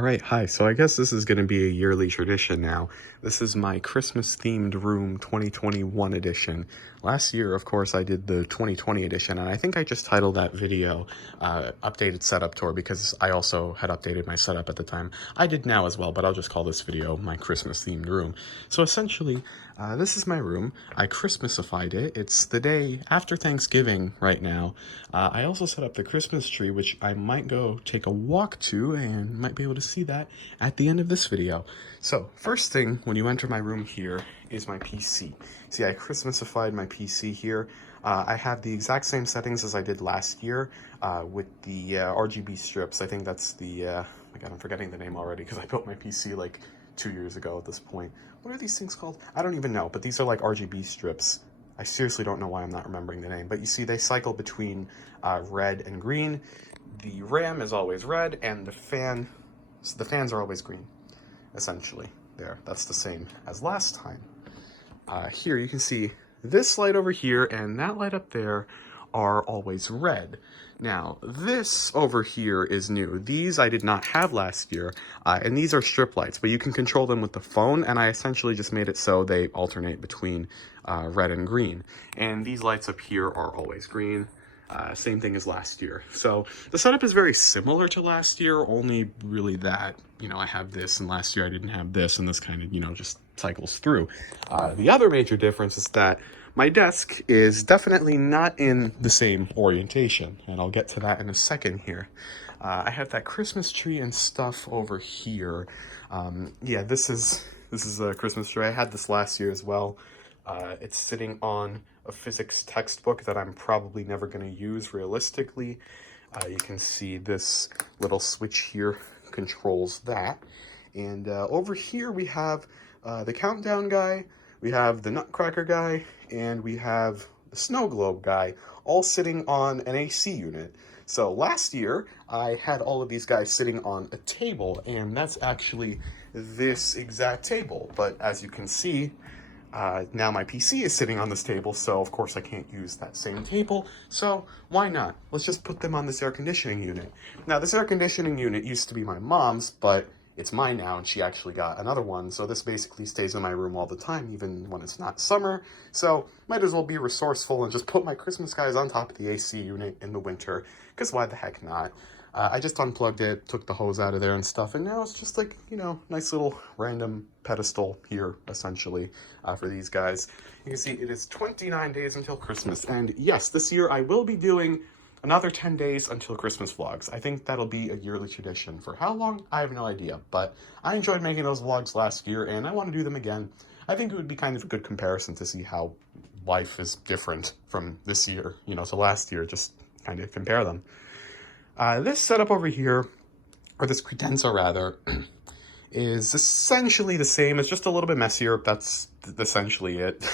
All right, hi. So I guess this is going to be a yearly tradition now. This is my Christmas-themed room 2021 edition. Last year, of course, I did the 2020 edition, and I think I just titled that video Updated Setup Tour because I also had updated my setup at the time. I did now as well, but I'll just call this video my Christmas-themed room. So essentially, this is my room. I Christmasified it. It's the day after Thanksgiving right now. I also set up the Christmas tree, which I might go take a walk to and might be able to see that at the end of this video. So first thing when you enter my room here is my PC. See, I Christmasified my PC here. I have the exact same settings as I did last year with the Rgb Strips. I think that's the, oh my god, I'm forgetting the name already because I built my PC like 2 years ago at this point. What are these things called? I don't even know, but these are like Rgb strips. I seriously don't know why I'm not remembering the name, but you see they cycle between red and green. The RAM is always red, and the fans are always green, essentially. There, that's the same as last time. Here you can see this light over here and that light up there are always red. Now, this over here is new. These I did not have last year, and these are strip lights, but you can control them with the phone, and I essentially just made it so they alternate between red and green. And these lights up here are always green. Same thing as last year. So the setup is very similar to last year, only really that, I have this, and last year I didn't have this, and this kind of, just cycles through. The other major difference is that my desk is definitely not in the same orientation, and I'll get to that in a second here. I have that Christmas tree and stuff over here. Yeah, this is a Christmas tree. I had this last year as well. It's sitting on a physics textbook that I'm probably never going to use realistically. You can see this little switch here controls that. And over here we have the countdown guy, we have the nutcracker guy, and we have the snow globe guy, all sitting on an AC unit. So last year, I had all of these guys sitting on a table, and that's actually this exact table. But as you can see, now my PC is sitting on this table, so of course I can't use that same table, so why not? Let's just put them on this air conditioning unit. Now, this air conditioning unit used to be my mom's, but it's mine now, and she actually got another one, so this basically stays in my room all the time, even when it's not summer, so might as well be resourceful and just put my Christmas guys on top of the AC unit in the winter, because why the heck not? I just unplugged it, took the hose out of there and stuff, and now it's just like, nice little random pedestal here, essentially, for these guys. You can see it is 29 days until Christmas, and yes, this year I will be doing another 10 days until Christmas vlogs. I think that'll be a yearly tradition. For how long? I have no idea, but I enjoyed making those vlogs last year, and I want to do them again. I think it would be kind of a good comparison to see how life is different from this year, to last year, just kind of compare them. This setup over here, or this credenza rather, is essentially the same. It's just a little bit messier. That's essentially it.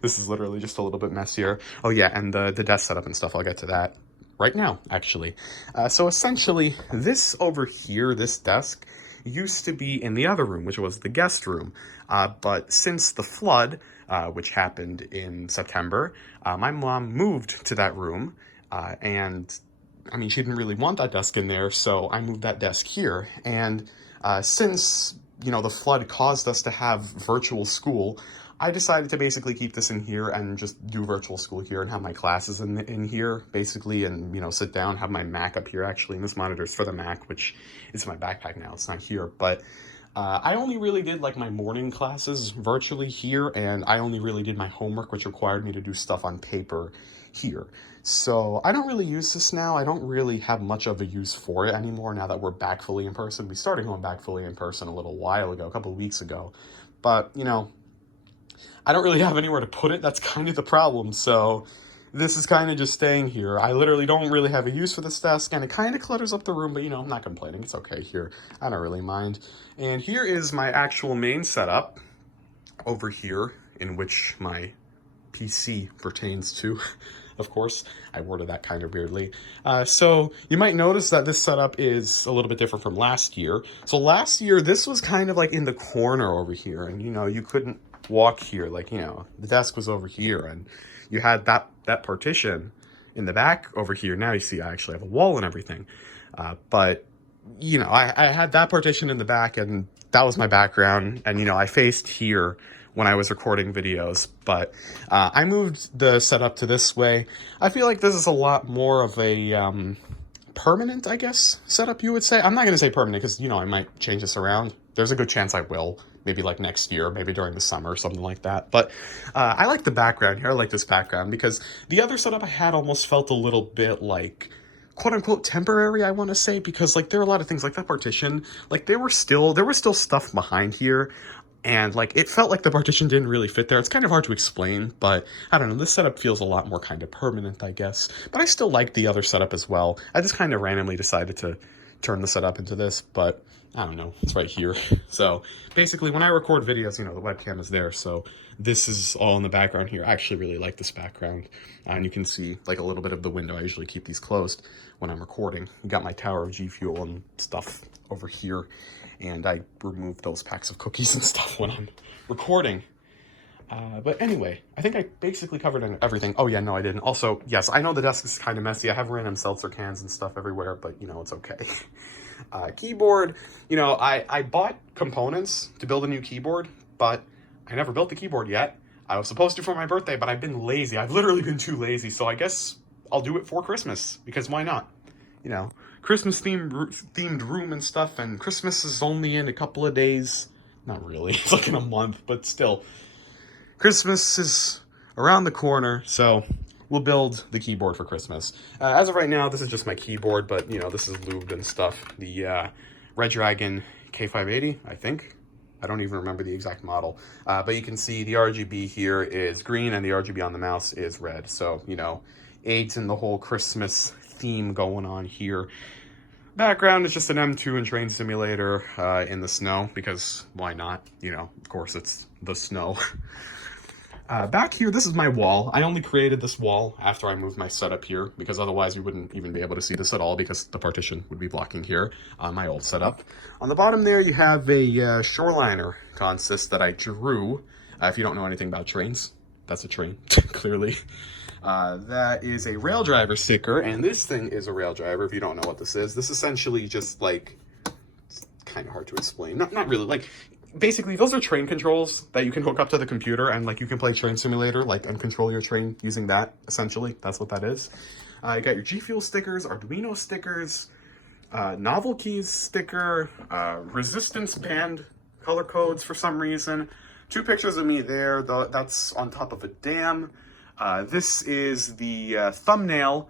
This is literally just a little bit messier. Oh yeah, and the desk setup and stuff, I'll get to that right now, actually. So essentially, this over here, this desk, used to be in the other room, which was the guest room. But since the flood, which happened in September, my mom moved to that room, and she didn't really want that desk in there, so I moved that desk here. And since, the flood caused us to have virtual school, I decided to basically keep this in here and just do virtual school here and have my classes in here, basically, and, sit down, have my Mac up here, actually, and this monitor's for the Mac, which is in my backpack now, it's not here, but I only really did, like, my morning classes virtually here, and I only really did my homework, which required me to do stuff on paper here. So I don't really use this now. I don't really have much of a use for it anymore now that we're back fully in person. We started going back fully in person a little while ago, a couple of weeks ago, but, I don't really have anywhere to put it. That's kind of the problem, so this is kind of just staying here. I literally don't really have a use for this desk, and it kind of clutters up the room, but, I'm not complaining. It's okay here. I don't really mind. And here is my actual main setup over here, in which my PC pertains to. Of course, I worded that kind of weirdly. So you might notice that this setup is a little bit different from last year. So last year, this was kind of like in the corner over here, and, you couldn't walk here, like, the desk was over here, and you had that partition in the back over here. Now you see I actually have a wall and everything, but you know, I had that partition in the back, and that was my background, and, you know, I faced here when I was recording videos, but I moved the setup to this way. I feel like this is a lot more of a permanent, I guess, setup, you would say. I'm not going to say permanent because, you know, I might change this around. There's a good chance I will, maybe like next year, maybe during the summer or something like that. But I like the background here. I like this background because the other setup I had almost felt a little bit like, quote unquote, temporary, I want to say, because like there are a lot of things like that partition, like there was still stuff behind here, and like it felt like the partition didn't really fit there. It's kind of hard to explain, but I don't know, this setup feels a lot more kind of permanent, I guess. But I still like the other setup as well. I just kind of randomly decided to turn the setup into this, but I don't know, it's right here. So basically when I record videos, you know, the webcam is there, so this is all in the background here. I actually really like this background, and you can see like a little bit of the window. I usually keep these closed when I'm recording. You got my tower of G Fuel and stuff over here, and I remove those packs of cookies and stuff when I'm recording. But anyway, I think I basically covered everything. Oh yeah, no, I didn't. Also, yes, I know the desk is kind of messy. I have random seltzer cans and stuff everywhere, but you know, it's okay. Keyboard, you know, I bought components to build a new keyboard, but I never built the keyboard yet. I was supposed to for my birthday, but I've been lazy. I've literally been too lazy, so I guess I'll do it for Christmas, because why not? You know, Christmas themed room and stuff, and Christmas is only in a couple of days. Not really, it's like in a month, but still. Christmas is around the corner, so we'll build the keyboard for Christmas. As of right now, this is just my keyboard, but, you know, this is lubed and stuff. The Red Dragon K580, I think. I don't even remember the exact model. But you can see the RGB here is green, and the RGB on the mouse is red. So, you know, aids in the whole Christmas theme going on here. Background is just an M2 and train simulator in the snow, because why not? You know, of course, it's the snow. Back here, this is my wall. I only created this wall after I moved my setup here, because otherwise you wouldn't even be able to see this at all, because the partition would be blocking here on my old setup. On the bottom there, you have a shoreliner consist that I drew. If you don't know anything about trains, that's a train, clearly. That is a rail driver sticker, and this thing is a rail driver, if you don't know what this is. This essentially just, like, it's kind of hard to explain. Not really, like, basically, those are train controls that you can hook up to the computer, and like you can play Train Simulator, like, and control your train using that, essentially. That's what that is. You got your G Fuel stickers, Arduino stickers, Novel Keys sticker, resistance band color codes for some reason. 2 pictures of me there, that's on top of a dam. This is the thumbnail,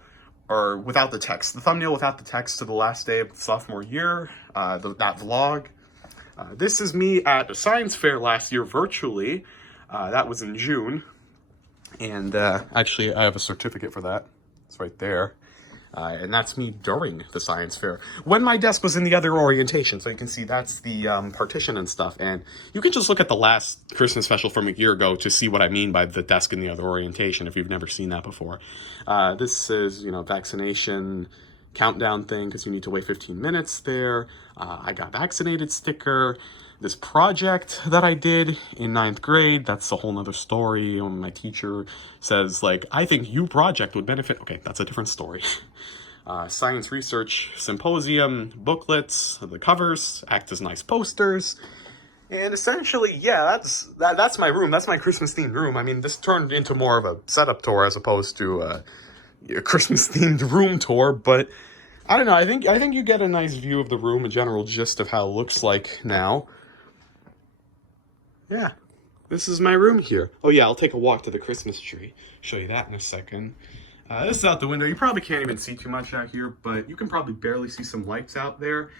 or without the text. The thumbnail without the text to the last day of sophomore year, that vlog. This is me at a science fair last year virtually. That was in June. And actually, I have a certificate for that. It's right there. And that's me during the science fair, when my desk was in the other orientation. So you can see that's the partition and stuff. And you can just look at the last Christmas special from a year ago to see what I mean by the desk in the other orientation, if you've never seen that before. This is, you know, vaccination countdown thing, because you need to wait 15 minutes there. I got vaccinated sticker. This project that I did in 9th grade, that's a whole nother story. My teacher says, like, I think you project would benefit. Okay, that's a different story. Science research symposium, booklets, the covers act as nice posters. And essentially, yeah, that's my room. That's my Christmas themed room. I mean, this turned into more of a setup tour as opposed to a Christmas themed room tour, but I don't know. I think you get a nice view of the room, a general gist of how it looks like now. Yeah, this is my room here. Oh yeah, I'll take a walk to the Christmas tree. Show you that in a second. This is out the window. You probably can't even see too much out here, but you can probably barely see some lights out there.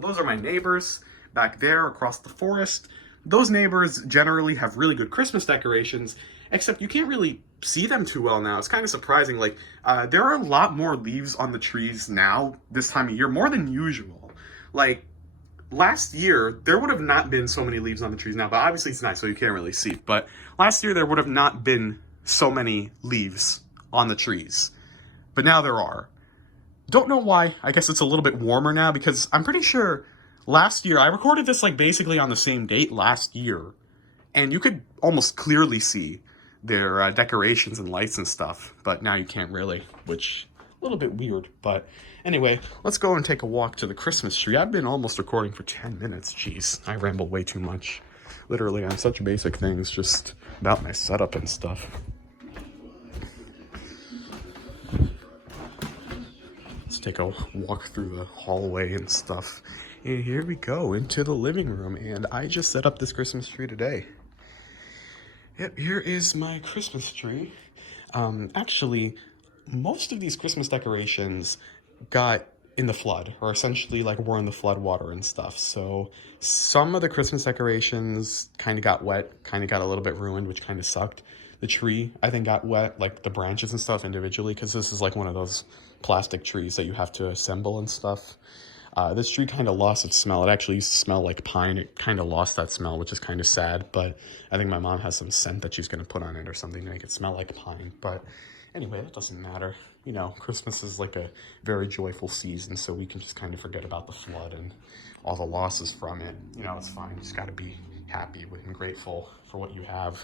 Those are my neighbors back there across the forest. Those neighbors generally have really good Christmas decorations, except you can't really see them too well now. It's kind of surprising. Like, there are a lot more leaves on the trees now, this time of year, more than usual. Like, last year, there would have not been so many leaves on the trees now, but obviously it's night, so you can't really see. But last year, there would have not been so many leaves on the trees. But now there are. Don't know why. I guess it's a little bit warmer now, because I'm pretty sure last year, I recorded this like basically on the same date last year, and you could almost clearly see their decorations and lights and stuff, but now you can't really, which a little bit weird. But anyway, let's go and take a walk to the Christmas tree. I've been almost recording for 10 minutes. Jeez, I ramble way too much. Literally on such basic things, just about my setup and stuff. Let's take a walk through the hallway and stuff. And here we go into the living room. And I just set up this Christmas tree today. Yep, here is my Christmas tree. Actually, most of these Christmas decorations got in the flood, or essentially like were in the flood water and stuff. So some of the Christmas decorations kind of got wet, kind of got a little bit ruined, which kind of sucked. The tree, I think, got wet, like the branches and stuff individually, because this is like one of those plastic trees that you have to assemble and stuff. This tree kind of lost its smell. It actually used to smell like pine. It kind of lost that smell, which is kind of sad, but I think my mom has some scent that she's going to put on it or something to make it smell like pine. But anyway, that doesn't matter. You know, Christmas is like a very joyful season, so we can just kind of forget about the flood and all the losses from it. You know, it's fine. You just got to be happy and grateful for what you have.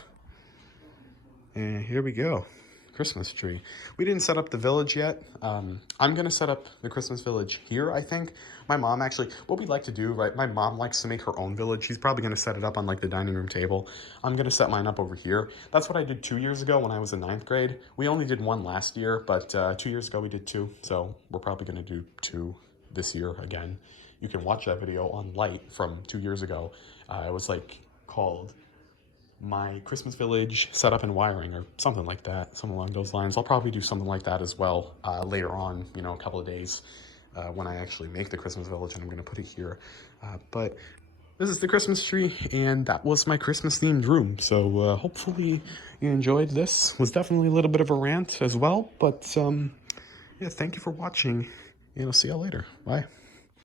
And here we go. Christmas tree. We didn't set up the village yet. I'm gonna set up the Christmas village here, I think. My mom actually, what we like to do, right, my mom likes to make her own village. She's probably gonna set it up on like the dining room table. I'm gonna set mine up over here. That's what I did 2 years ago when I was in 9th grade. We only did one last year, but 2 years ago we did two. So we're probably gonna do two this year again. You can watch that video on Light from 2 years ago. It was like called My Christmas Village Setup and Wiring or something like that, something along those lines. I'll probably do something like that as well later on, you know, a couple of days when I actually make the Christmas Village, and I'm going to put it here. But this is the Christmas tree, and that was my Christmas themed room. So hopefully you enjoyed this. It was definitely a little bit of a rant as well, but yeah, thank you for watching, and I'll see y'all later. Bye.